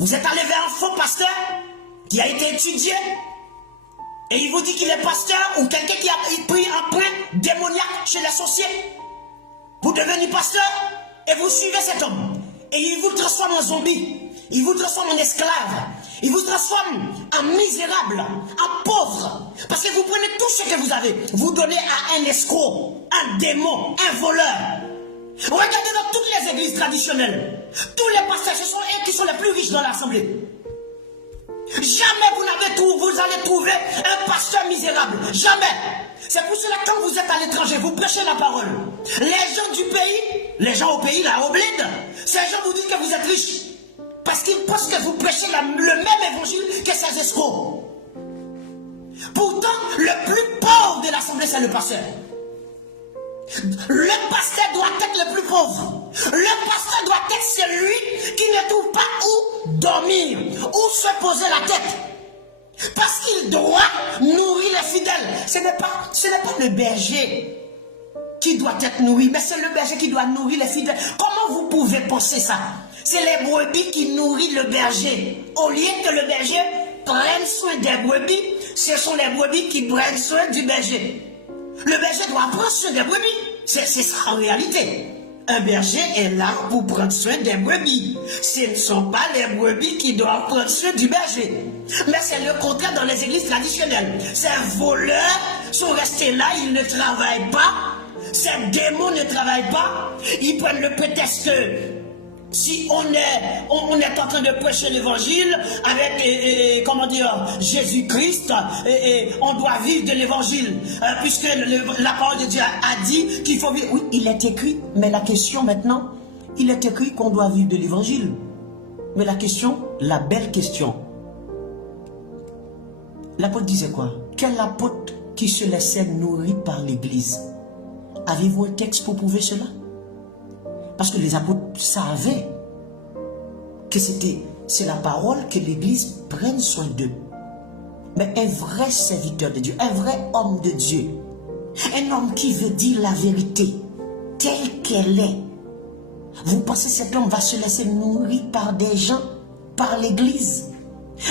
Vous êtes allé vers un faux pasteur qui a été étudié et il vous dit qu'il est pasteur ou quelqu'un qui a pris un point démoniaque chez les sorciers. Vous devenez pasteur et vous suivez cet homme. Et il vous transforme en zombie. Il vous transforme en esclave. Il vous transforme en misérable, en pauvre. Parce que vous prenez tout ce que vous avez. Vous donnez à un escroc, un démon, un voleur. Regardez dans toutes les églises traditionnelles. Tous les pasteurs, ce sont eux qui sont les plus riches dans l'assemblée. Jamais vous allez trouver un pasteur misérable. Jamais. C'est pour cela que quand vous êtes à l'étranger, vous prêchez la parole. Les gens du pays, les gens au pays, là, au bled, ces gens vous disent que vous êtes riches. Parce qu'ils pensent que vous prêchez le même évangile que ces escrocs. Pourtant, le plus pauvre de l'assemblée, c'est le pasteur. Le pasteur doit être le plus pauvre. Le pasteur doit être celui qui ne trouve pas où dormir, où se poser la tête. Parce qu'il doit nourrir les fidèles. Ce n'est pas le berger qui doit être nourri, mais c'est le berger qui doit nourrir les fidèles. Comment vous pouvez penser ça? C'est les brebis qui nourrissent le berger. Au lieu que le berger prenne soin des brebis, ce sont les brebis qui prennent soin du berger. Le berger doit prendre soin des brebis. C'est ça en réalité. Un berger est là pour prendre soin des brebis. Ce ne sont pas les brebis qui doivent prendre soin du berger. Mais c'est le contraire dans les églises traditionnelles. Ces voleurs sont restés là, ils ne travaillent pas. Ces démons ne travaillent pas. Ils prennent le prétexte que si on est en train de prêcher l'évangile avec, comment dire, Jésus-Christ, on doit vivre de l'évangile, puisque la parole de Dieu a dit qu'il faut vivre. Oui, il est écrit, mais la question maintenant, il est écrit qu'on doit vivre de l'évangile. Mais la question, la belle question, l'apôtre disait quoi? Quel apôtre qui se laissait nourrir par l'église? Avez-vous un texte pour prouver cela? Parce que les apôtres savaient que c'est la parole que l'Église prenne soin d'eux. Mais un vrai serviteur de Dieu, un vrai homme de Dieu, un homme qui veut dire la vérité telle qu'elle est. Vous pensez que cet homme va se laisser nourrir par des gens, par l'Église?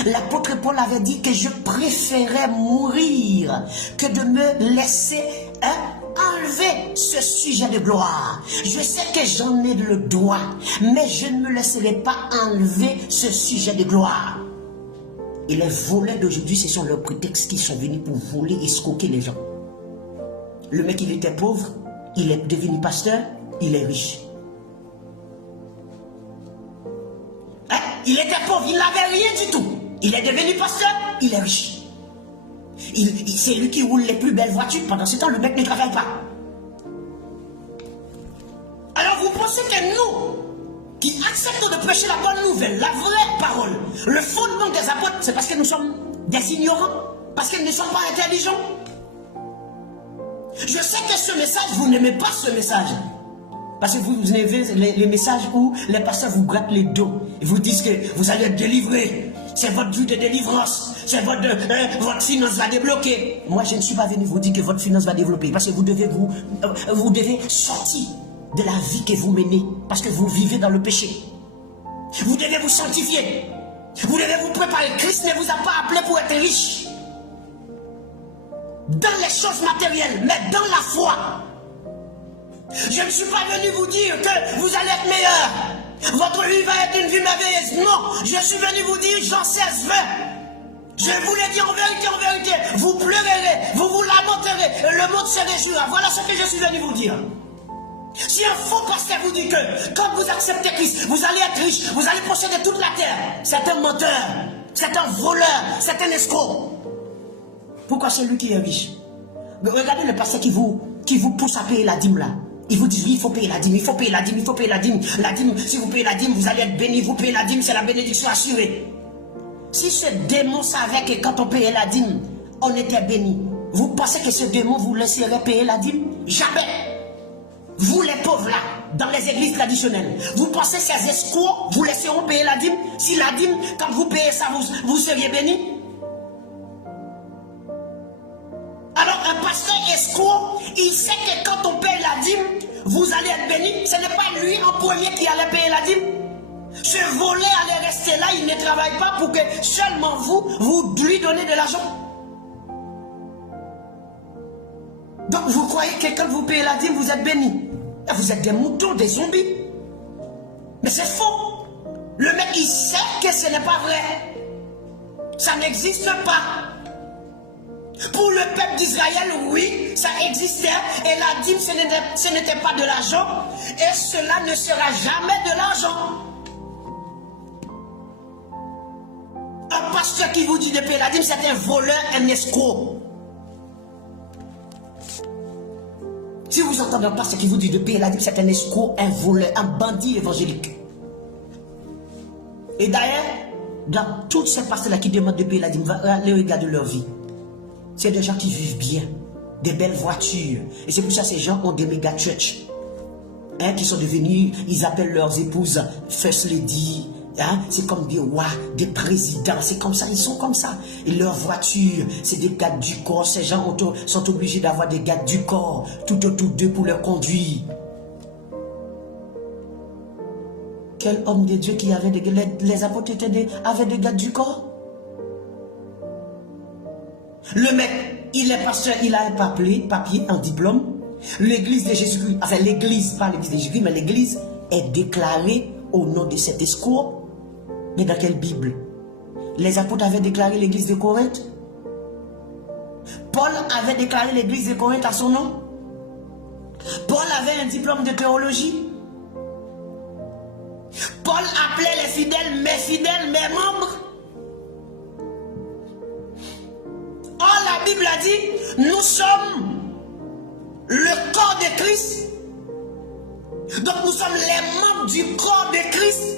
L'apôtre Paul avait dit que je préférais mourir que de me laisser enlever ce sujet de gloire. Je sais que j'en ai le droit, mais je ne me laisserai pas enlever ce sujet de gloire. Et les voleurs d'aujourd'hui, ce sont leurs prétextes qui sont venus pour voler et escroquer les gens. Le mec, il était pauvre, il est devenu pasteur, il est riche. Il était pauvre, il n'avait rien du tout. Il est devenu pasteur, il est riche. C'est lui qui roule les plus belles voitures. Pendant ce temps, le mec ne travaille pas. Alors vous pensez que nous, qui acceptons de prêcher la bonne nouvelle, la vraie parole, le fondement des apôtres, c'est parce que nous sommes des ignorants, parce que nous ne sommes pas intelligents? Je sais que ce message, vous n'aimez pas ce message. Parce que vous avez les messages où les pasteurs vous grattent les dos. Ils vous disent que vous allez être délivrés. C'est votre vue de délivrance. C'est votre finance va débloquer. Moi, je ne suis pas venu vous dire que votre finance va développer. Parce que vous devez sortir de la vie que vous menez. Parce que vous vivez dans le péché. Vous devez vous sanctifier. Vous devez vous préparer. Christ ne vous a pas appelé pour être riche dans les choses matérielles, mais dans la foi. Je ne suis pas venu vous dire que vous allez être meilleur. Votre vie va être une vie merveilleuse. Non, je suis venu vous dire Jean 16, 20. Je vous l'ai dit en vérité, vous pleurerez, vous vous lamenterez, et le monde se réjouira. Voilà ce que je suis venu vous dire. Si un faux pasteur vous dit que quand vous acceptez Christ, vous allez être riche, vous allez posséder toute la terre, c'est un menteur, c'est un voleur, c'est un escroc. Pourquoi c'est lui qui est riche? Regardez le pasteur qui vous pousse à payer la dîme là. Ils vous disent, oui, il faut payer la dîme, il faut payer la dîme, il faut payer la dîme. La dîme, si vous payez la dîme, vous allez être béni. Vous payez la dîme, c'est la bénédiction assurée. Si ce démon savait que quand on payait la dîme, on était béni, vous pensez que ce démon vous laisserait payer la dîme? Jamais. Vous les pauvres là, dans les églises traditionnelles, vous pensez que ces escrocs vous laisseront payer la dîme? Si la dîme, quand vous payez ça, vous seriez béni? Alors un pasteur escroc, il sait que quand on paye la dîme, vous allez être béni. Ce n'est pas lui en premier qui allait payer la dîme. Ce volet allait rester là, il ne travaille pas pour que seulement vous lui donnez de l'argent. Donc vous croyez que quand vous payez la dîme, vous êtes béni. Vous êtes des moutons, des zombies. Mais c'est faux. Le mec, il sait que ce n'est pas vrai. Ça n'existe pas. Pour le peuple d'Israël, oui, ça existait. Et la dîme, ce n'était pas de l'argent. Et cela ne sera jamais de l'argent. Un pasteur qui vous dit de payer la dîme, c'est un voleur, un escroc. Si vous entendez un pasteur qui vous dit de payer la dîme, c'est un escroc, un voleur, un bandit évangélique. Et d'ailleurs, dans tous ces pasteurs-là qui demandent de payer la dîme, allez regarder leur vie. C'est des gens qui vivent bien, des belles voitures. Et c'est pour ça que ces gens ont des méga church. Hein, qui sont devenus, ils appellent leurs épouses First Lady. Hein, c'est comme des rois, des présidents. C'est comme ça, ils sont comme ça. Et leurs voitures, c'est des gardes du corps. Ces gens sont obligés d'avoir des gardes du corps tout autour d'eux pour leur conduire. Quel homme de Dieu qui avait les apôtres avaient des gardes du corps? Le mec, il est pasteur, il a un papier, un diplôme. L'église de Jésus-Christ, enfin l'église, pas l'église de Jésus-Christ, mais l'église est déclarée au nom de cet escroc. Mais dans quelle Bible? Les apôtres avaient déclaré l'église de Corinthe. Paul avait déclaré l'église de Corinthe à son nom. Paul avait un diplôme de théologie. Paul appelait les fidèles, mes membres. Or, la Bible a dit, nous sommes le corps de Christ. Donc, nous sommes les membres du corps de Christ.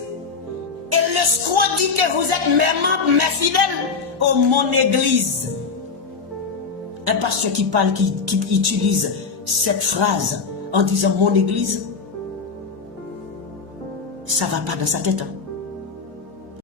Et l'escroc dit que vous êtes mes membres, mes fidèles. Oh, mon église. Un pasteur qui parle, qui utilise cette phrase en disant mon église, ça ne va pas dans sa tête. Hein?